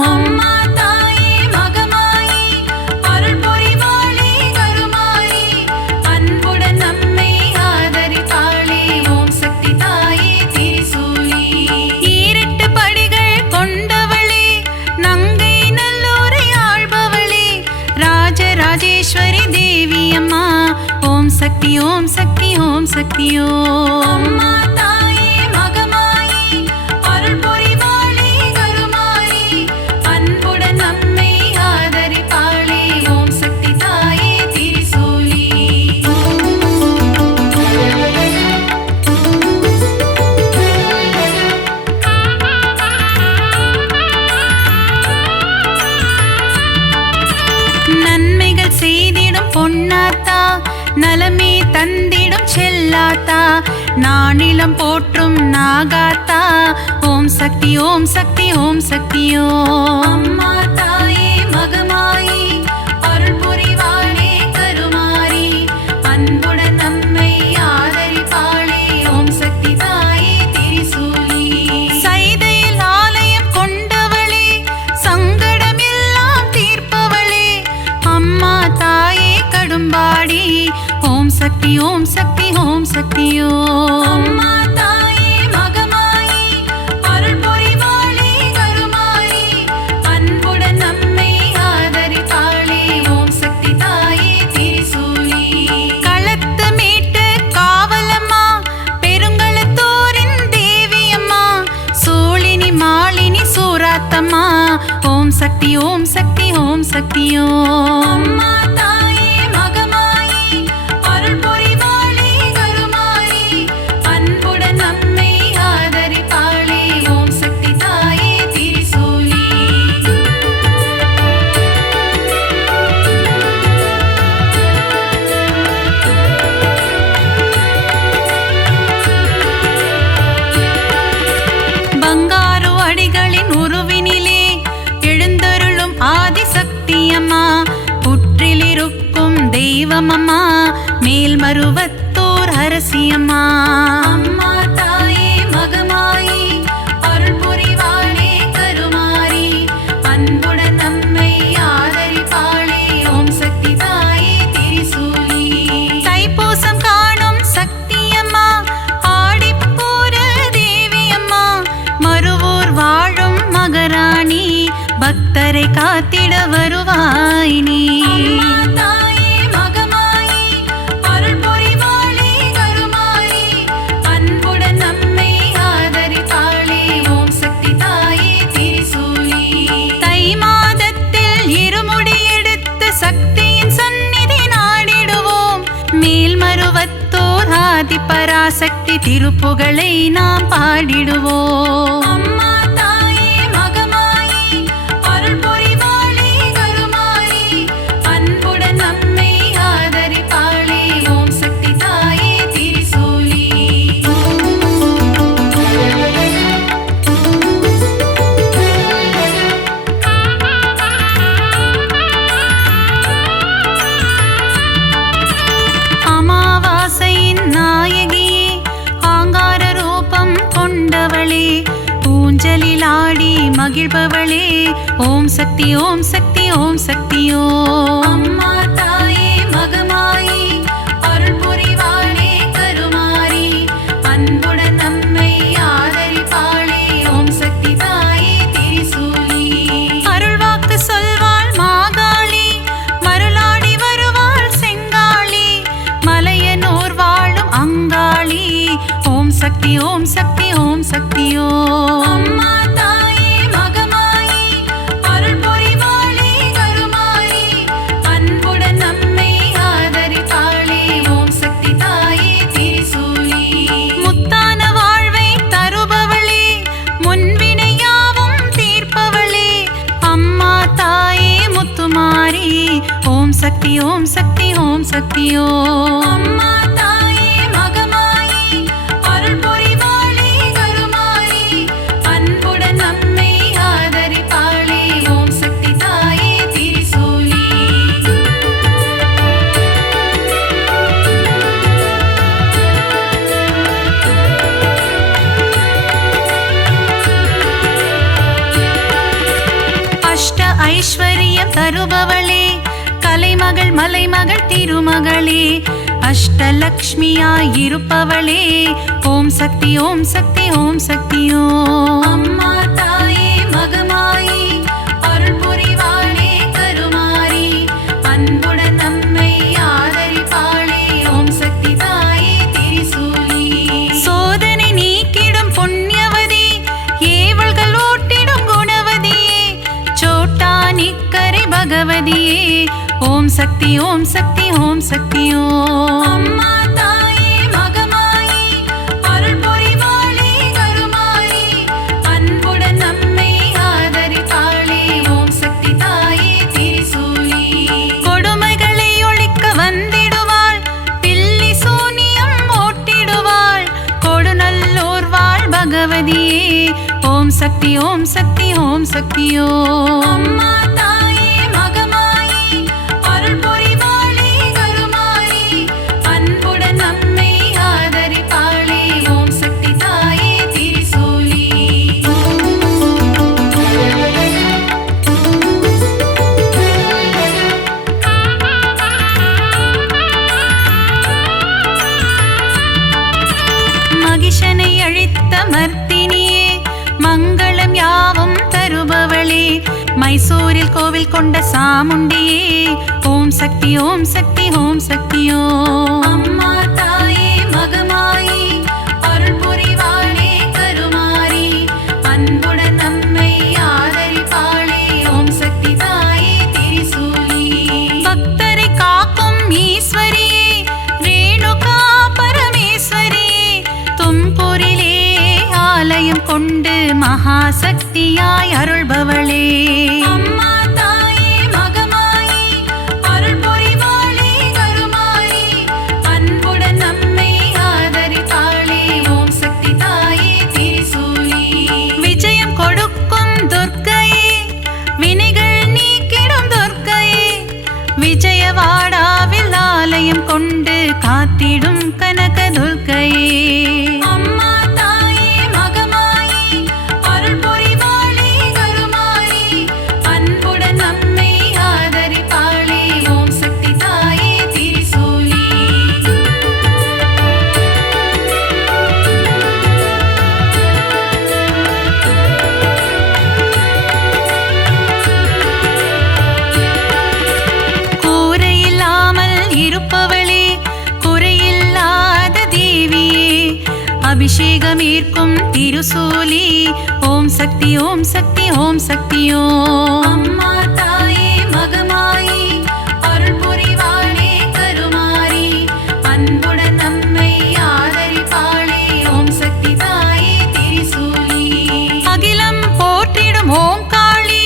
அம்மா தாயே மகமாயி அருள் புரிவாளே கருமாரி அன்புடன் நம்மை ஆதரிப்பாளே ஓம் சக்தி தாயே திரிசூலி ஈரெட்டு படிகள் கொண்டவளே நங்கை நல்லூரை ஆள்பவளே ராஜராஜேஸ்வரி தேவி அம்மா ஓம் சக்தி ஓம் சக்தி ஓம் சக்தி ஓம் அம்மா தாயே மகமாயி அருள் புரிவாளே கருமாரி அன்புடன் நம்மை ஆதரிப்பாளே ஓம் சக்தி தாயே திரிசூலி நன்மைகள் செய்திடும் பொன்னாத்தா நலமே தந்திடும் செல்லாத்தா நானிலம் போற்றும் நாகாத்தா ஓம் சக்தி ஓம் சக்தி ஓம் சக்தியோ அம்மா தாயே மகமாயி அருள் புரிவாளே கருமாரி அன்புடன் நம்மை ஆதரிப்பாளே ஓம் சக்தி தாயே திரிசூலி சைதையில் ஆலயம் கொண்டவளே சங்கடமெல்லாம் தீர்ப்பவளே அம்மா தாயே கடும்பாடி ஓம் சக்தி ஓம் சக்தி ஓம் சக்தியோ அம்மா தாயே மகமாயி அருள் புரிவாளே கருமாரி அன்புடன் நம்மை ஆதரிப்பாளே ஓம் சக்தி தாயே திரிசூலி களத்து மீட்டு காவலம்மா பெருங்களத்தோரின் தேவியம்மா சூழினி மாலினி சூராத்தம்மா ஓம் சக்தி ஓம் சக்தி ஓம் சக்தியோ அம்மா தாயே மகமாயி அருள் புரிவாளே கருமாரி அன்புடன் நம்மை ஆதரிப்பாளே ஓம் சக்தி தாயே திரிசூலி பங்காரு அடிகளின் உருவினிலே எழுந்தருளும் ஆதிசக்தியம்மா புற்றிலிருக்கும் தெய்வமம்மா மேல்மருவத்தூர் அரசியம்மா அம்மா தாயே மகமாயி அருள் புரிவாளே கருமாரி அன்புடன் நம்மை ஆதரிப்பாளே ஓம் சக்தி தாயே திரிசூலி தைப்பூசம் காணும் சக்தியம்மா ஆடிப்பூர தேவியம்மா மருவூர் வாழும் மகராணி பக்தரை காத்திட வருவாய் நீ அம்மா தாயே மகமாயி அருள் புரிவாளே கருமாரி அன்புடன் நம்மை ஆதரிப்பாளே ஓம் சக்தி தாயே திரிசூலி தை மாதத்தில் இருமுடி எடுத்து சக்தியின் சந்நிதி நாடிடுவோம் மேல்மருவத்தோர் ஆதி பராசக்தி திருப்புகழை நாம் பாடிடுவோம் அம்மா தாயே மகமாயி அருள் புரிவாளே கருமாரி அன்புடன் நம்மை ஆதரிப்பாளே ஓம் சக்தி தாயே திரிசூலி அமாவாசையின் நாயகியே ஆங்கார ரூபம் கொண்டவளே ஊஞ்சலில் ஆடி மகிழ்பவளே ஓம் சக்தி ஓம் சக்தி ஓம் சக்தியோ அம்மா தாயே மகமாயி அருள் புரிவாளே கருமாரி அன்புடன் நம்மை ஆதரிப்பாளே ஓம் சக்தி தாயே திரிசூலி அருள்வாக்கு சொல்வாள் மாகாளி மருளாடி வருவாள் செங்காளி மலையனூர் வாழும் அங்காளி ஓம் சக்தி ஓம் சக்தி ஓம் சக்தியோ அம்மா தாயே மகமாயி அருள் புரிவாளே கருமாரி அன்புடன் நம்மை ஆதரிப்பாளே ஓம் சக்தி தாயே திரிசூலி முத்தான வாழ்வை தருபவளே முன்வினையாவும் தீர்ப்பவளே அம்மா தாயே முத்துமாரி ஓம் சக்தி ஓம் சக்தி ஓம் சக்தியோ அம்மா தாயே மகமாயி அருள் புரிவாளே கருமாரி அன்புடன் நம்மை ஆதரிப்பாளே ஓம் சக்தி தாயே திரிசூலி ஐஸ்வர்யம் தருபவளே, கலைமகள் மலைமகள் திருமகளே, அஷ்டலக்ஷ்மியாய் இருப்பவளே, ஓம் சக்தி ஓம் சக்தி ஓம் சக்தி ஓம். அம்மா தாயே மகமாயி அருள் புரிவாளே கருமாரி, அன்புடன் நம்மை ஆதரிப்பாளே, ஓம் சக்தி தாயே திரிசூலி. சோதனை நீக்கிடும் புண்ணியவதி, ஏவல்கள் ஓட்டிடும் குணவதியே, சோட்டா நிக்கரை பகவதியே, ஓம் சக்தி ஓம் சக்தி ஓம் சக்தி ஓம். அம்மா தாயே மகமாயி அருள் புரிவாளே கருமாரி, அன்புடன் நம்மை ஆதரிப்பாளே, ஓம் சக்தி தாயே திரிசூலி. கொடுமைகளை ஒழிக்க வந்திடுவாள், பில்லி சூனியம் ஓட்டிடுவாள், கொடுநல்லோர் வாழ் பகவதியே, ஓம் சக்தி ஓம் சக்தி ஓம் சக்தி ஓம். அம்மா தாயே மகமாயி அருள் புரிவாளே கருமாரி, அன்புடன் நம்மை ஆதரிப்பாளே, ஓம் சக்தி தாயே திரிசூலி. மகிஷனை அழித்த மர்த்தினியே, மங்களம் யாவும் தருபவளே, மைசூரில் கோவில் கொண்ட சாமுண்டியே, ஓம் சக்தி ஓம் சக்தி ஓம் சக்தி ஓம். அம்மா தாயே மகமாயி அருள் புரிவாளே கருமாரி, அன்புடன் நம்மை ஆதரிப்பாளே, ஓம் சக்தி தாயே திரிசூலி. பக்தரை காக்கும் ஈஸ்வரியே, ரேணுகா பரமேஸ்வரியே, தும்பூரிலே ஆலயம் கொண்டு மகாசக்தியாய் அருள்பவளே, அம்மா தாயே மகமாயி அருள் புரிவாளே கருமாரி, அன்புடன் நம்மை ஆதரிப்பாளே, ஓம் சக்தி தாயே திரிசூலி. விஜயம் கொடுக்கும் துர்க்கையே, வினைகள் நீக்கிடும் துர்க்கையே, விஜயவாடாவில் ஆலயம் கொண்டு காத்திடும் கனக துர்க்கையே, அம்மா தாயே மகமாயி அருள் புரிவாளே கருமாரி, அன்புடன் நம்மை ஆதரிப்பாளே, ஓம் சக்தி தாயே திரிசூலி. கூரையில்லாமல் இருப்பவளே, குறையில்லாத தேவியே, அபிஷேகம் ஈர்க்கும் திருசூலி, ஓம் சக்தி ஓம் சக்தி ஓம் சக்தி ஓம். அம்மா தாயே மகமாயி அருள் புரிவாளே கருமாரி, அன்புடன் நம்மை ஆதரிப்பாளே, ஓம் சக்தி தாயே திரிசூலி. அகிலம் போற்றிடும் ஓம் காளி,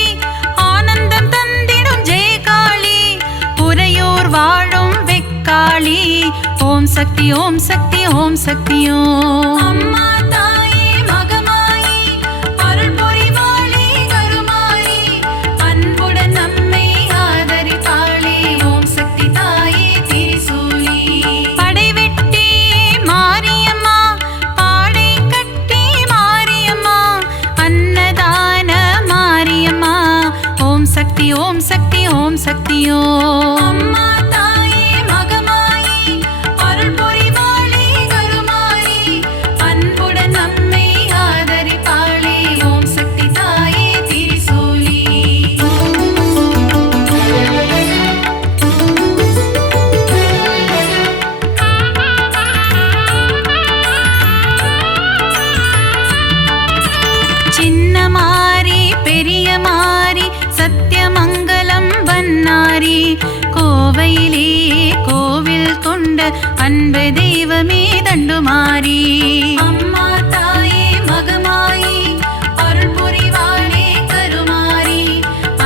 ஆனந்தம் தந்திடும் ஜெயகாளி, உறையூர் வாழும் வெக்காளி, ஓம் சக்தி ஓம் சக்தி ஓம் சக்தி ஓம். அம்மா தாயே மகமாயி அருள் புரிவாளே கருமாரி, அன்புடன் நம்மை ஆதரிப்பாளே, ஓம் சக்தி தாயே திரிசூலி. படைவெட்டி மாரியம்மா, பாடை கட்டி மாரியம்மா, அன்னதான மாரியம்மா, ஓம் சக்தி ஓம் சக்தி ஓம் சக்தி ஓம். அம்மா தாயே மகமாயி அருள் புரிவாளே கருமாரி, அன்புடன் நம்மை ஆதரிப்பாளே, ஓம் சக்தி தாயே திரிசூலி. சின்ன மாரி பெரிய மாரி சத்தியமங்கலம் பன்னாரி, கோவையிலே கோவில் கொண்ட அன்பு தெய்வமே தண்டுமாரி, அம்மா தாயே மகமாயி அருள் புரிவாளே கருமாரி,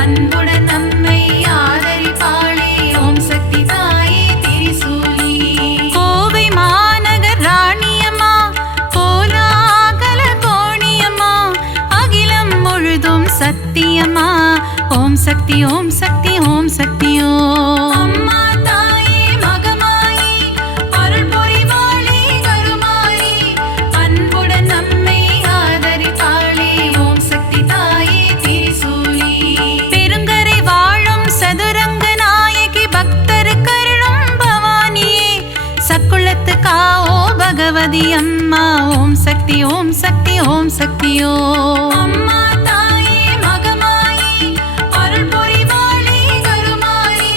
அன்புடன் நம்மை ஆதரிப்பாளே, ஓம் சக்தி தாயே திரிசூலி. கோவை மாநகர் ராணியம்மா, கோலாகல கோணியம்மா, அகிலம் முழுதும் சத்தியம்மா, ஓம் சக்தி ஓம் சக்தி ஓம் சக்தி ஓம். அம்மா தாயே மகமாயி அருள் புரிவாளே கருமாரி, அன்புடன் நம்மை ஆதரிப்பாளே, ஓம் சக்தி தாயே திரிசூலி. பெருங்கரை ஆதி அம்மா ஓம் சக்தி ஓம் சக்தி ஓம் சக்தியோ அம்மா தாயே மகமாயி அருள் புரிவாளே கருமாரி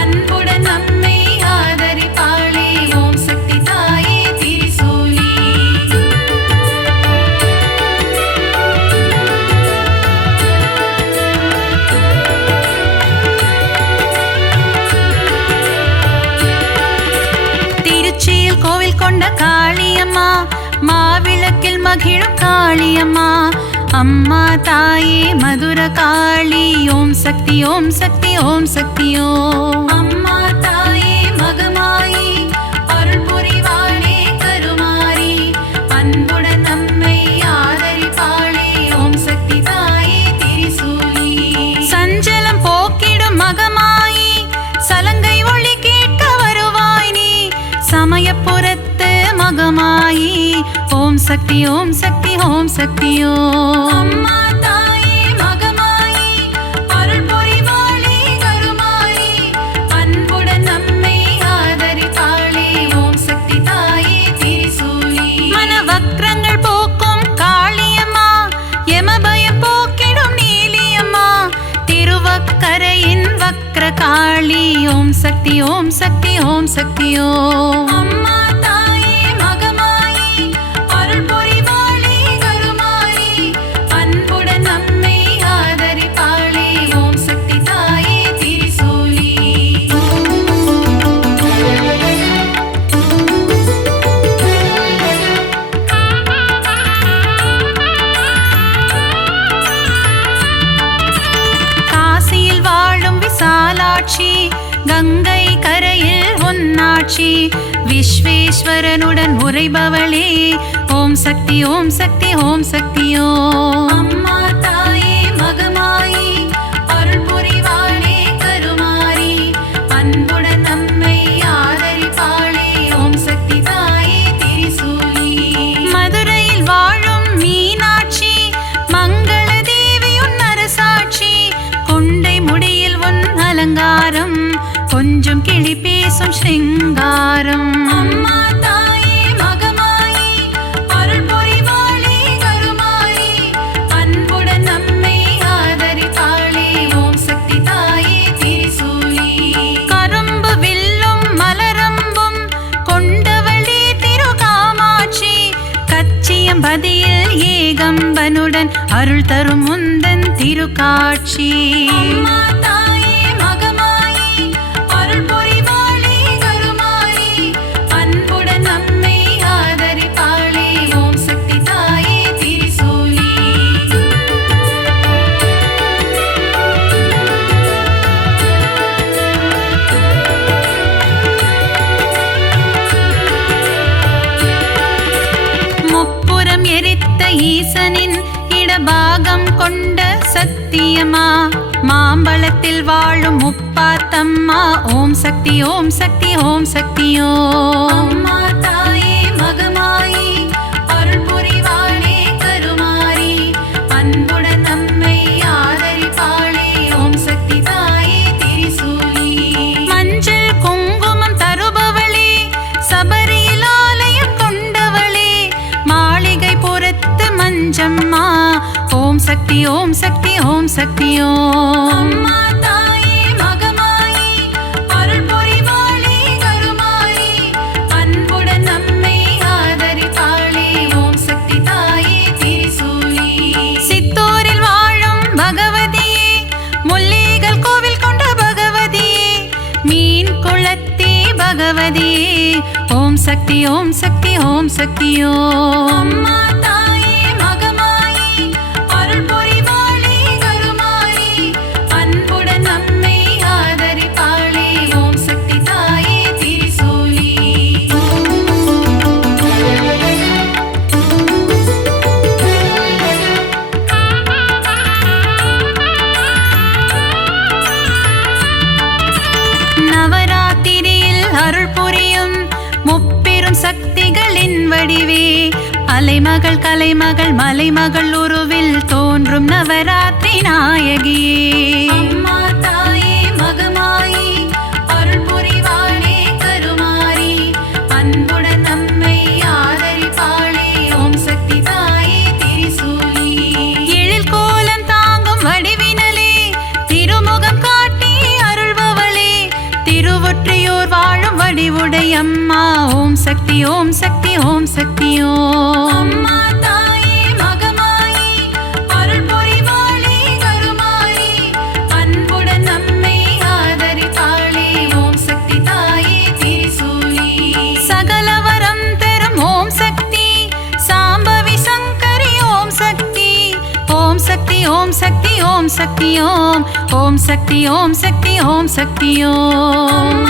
அன்புடன் நம்மை ஆதரிப்பாளே ஓம் சக்தி தாயே திரிசூலி திருச்சியில் கோவில் கொண்ட காளியம்மா மாவிளக்கில் மகிழும் காளியம்மா அம்மா தாயே மதுர காளி ஓம் சக்தி ஓம் சக்தி ஓம் சக்தியோ அம்மா தாயே மகமாயி அருள் புரிவாளே கருமாரி அன்புடன் நம்மை ஆதரிப்பாளே ஓம் சக்தி தாயே திரிசூலி சஞ்சலம் போக்கிடும் மகமாயி சலங்கை ஒளி கேட்க வருவாய் நீ சமயப்புறத்து மகமாயி ஓம் சக்தி ஓம் சக்தி ஓம் சக்தியோ அம்மா தாயே மகமாயி அருள் புரிவாளே கருமாரி அன்புடன் நம்மை ஆதரிப்பாளே ஓம் சக்தி தாயே திரிசூலி மனவக்ரங்கள் போக்கும் காளியம்மா யமபயம் போக்கிடும் நீலியம்மா திருவக்கரையின் வக்ர காளி ஓம் சக்தி ஓம் சக்தி ஓம் சக்தியோ அம்மா தாயே மகமாயி அருள் புரிவாளே கருமாரி அன்புடன் நம்மை ஆதரிப்பாளே ஓம் சக்தி தாயே திரிசூலி காசியில் வாழும் விசாலாட்சி கங்கை கரையில் உன்னாட்சி விஸ்வேஸ்வரனுடன் உரைபவளே ஓம் சக்தி ஓம் சக்தி ஓம் சக்தியோ அம்மா தாயே மகமாயி அருள் புரிவாளே கருமாரி அன்புடன் நம்மை ஆதரிப்பாளே ஓம் சக்தி தாயே திரிசூலி மதுரையில் வாழும் மீனாட்சி மங்கள தேவி உன் அரசாட்சி கொண்டை முடியில் உன் அலங்காரம் கொஞ்சம் கிளி பேசும் சிங்காரம் அம்மா தாயே மகமாயி அருள் புரிவாளே கருமாரி அன்புடன் நம்மை ஆதரிப்பாளே ஓம் சக்தி தாயே திரிசூலி கரும்பு வில்லும் மலரம்பும் கொண்டவளே திருகாமாட்சி கச்சியம்பதியில் ஏகம்பனுடன் அருள் தரும் முந்தன் திருக்காட்சி அம்மா தாயே மகமாயி அருள் புரிவாளே கருமாரி அன்புடன் நம்மை ஆதரிப்பாளே ஓம் சக்தி தாயே திரிசூலி முப்புறம் எரித்த ஈசனின் இடபாகம் கொண்ட சத்தியமா மாம்பழத்தில் வாழும் முப்பாத்தம்மா ஓம் சக்தி ஓம் சக்தி ஓம் சக்தியோ அம்மா தாயே மகமாயி அருள் புரிவாளே கருமாரி அன்புடன் நம்மை ஆதரிப்பாளே ஓம் சக்தி தாயே திரிசூலி மஞ்சள் குங்குமம் தருபவளே சபரியில் ஆலயம் கொண்டவளே மாளிகை புறத்து மஞ்சம்மா ஓம் சக்தி ஓம் சக்தி ஓம் சக்தியோ அம்மா தாயே மகமாயி அருள் புரிவாளே கருமாரி அன்புடன் நம்மை ஆதரிப்பாளே ஓம் சக்தி தாயே திரிசூலி சித்தூரில் வாழும் பகவதியே முல்லைகள் கோவில் கொண்ட பகவதியே மீன் குளத்தே பகவதியே ஓம் சக்தி ஓம் சக்தி ஓம் சக்தியோ அம்மா தாயே மகமாயி அருள் புரிவாளே கருமாரி அன்புடன் நம்மை ஆதரிப்பாளே ஓம் சக்தி தாயே திரிசூலி நவராத்திரியில் அருள் புரியும் முப்பெரும் சக்திகளின் வடிவே அலைமகள் கலைமகள் மலைமகள் உருவில் தோன்றும் நவராத்திரி நாயகியே அம்மா தாயே மகமாயி அருள் புரிவாளே கருமாரி அன்புடன் நம்மை ஆதரிப்பாளே உடையம்மா ஓம் சக்தி ஓம் சக்தி ஓம் சக்தி ஓம் அம்மா தாயே மகமாயி அருள் புரிவாளே கருமாரி அன்புடன் நம்மை ஆதரிப்பாளே ஓம் சக்தி தாயே திரிசூலி சகலவரம் தரும் ஓம் சக்தி சாம்பவி சங்கரி ஓம் சக்தி ஓம் சக்தி ஓம் சக்தி ஓம் சக்தி ஓம் ஓம் சக்தி ஓம் சக்தி ஓம் சக்தி ஓம்